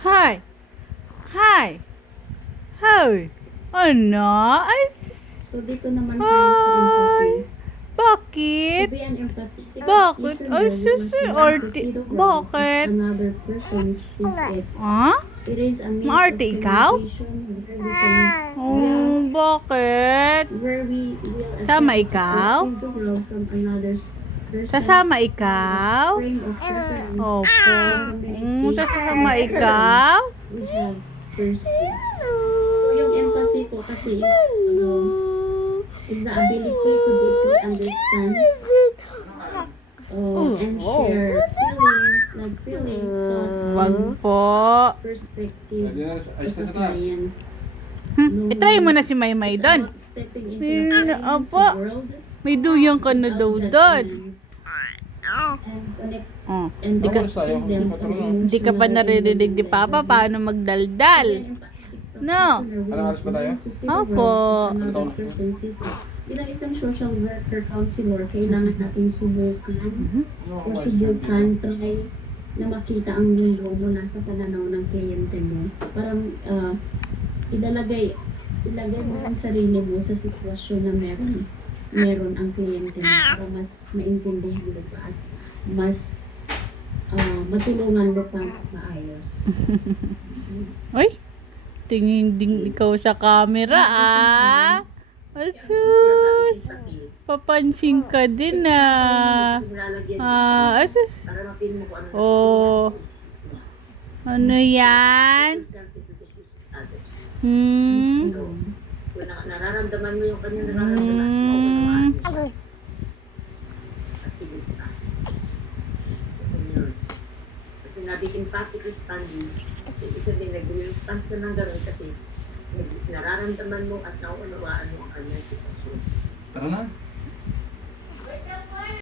Hi! Hi! Hi! Ano? Ay, So, dito naman tayo sa empathy. To bakit? be an empathetic Bakit? teacher, Ay, you must learn to arte. see the world as Bakit? another person sees it. Ha? It is a means of Maarte ikaw? communication where we can Bakit? where we will Sama attempt to ikaw? perceive the world from another's Sasama person's ikaw? frame of reference. Opo. Communicate Sasama ikaw? we have thirsty. So, yung empathy po kasi is the ability to deeply understand and share feelings, thoughts, Wag and po. perspective of the client. I-try mo na si Maymay It's doon. about stepping into the client's Opo. world May duyang ka na daw without doon. judgment and connect Oh. and Di ka, connecting them on an di ka pa emotional and naririnig ni human Papa level. paano magdaldal. No. Anong oras ba tayo? Opo. Bilang isang social worker, counselor, kailangan natin subukan o subukan, try na makita ang mundo mula sa pananaw ng kliyente mo. Parang ilagay mo yung sarili mo sa sitwasyon na meron ang kliyente mo para mas maintindihan mo pa at mas matulungan mo pa maayos. Ay, tingin din ikaw sa camera Asus, papansin ka din asus. Oh, ano yan? Kung nararamdaman mo yung kanyang nararamdaman, kasi dito ka. Kasi sinabi empathic responding, so ibig sabihin nag-response na ng gano'n kasi nararamdaman mo at nauunawaan mo ang kanyang sitwasyon. Tara na.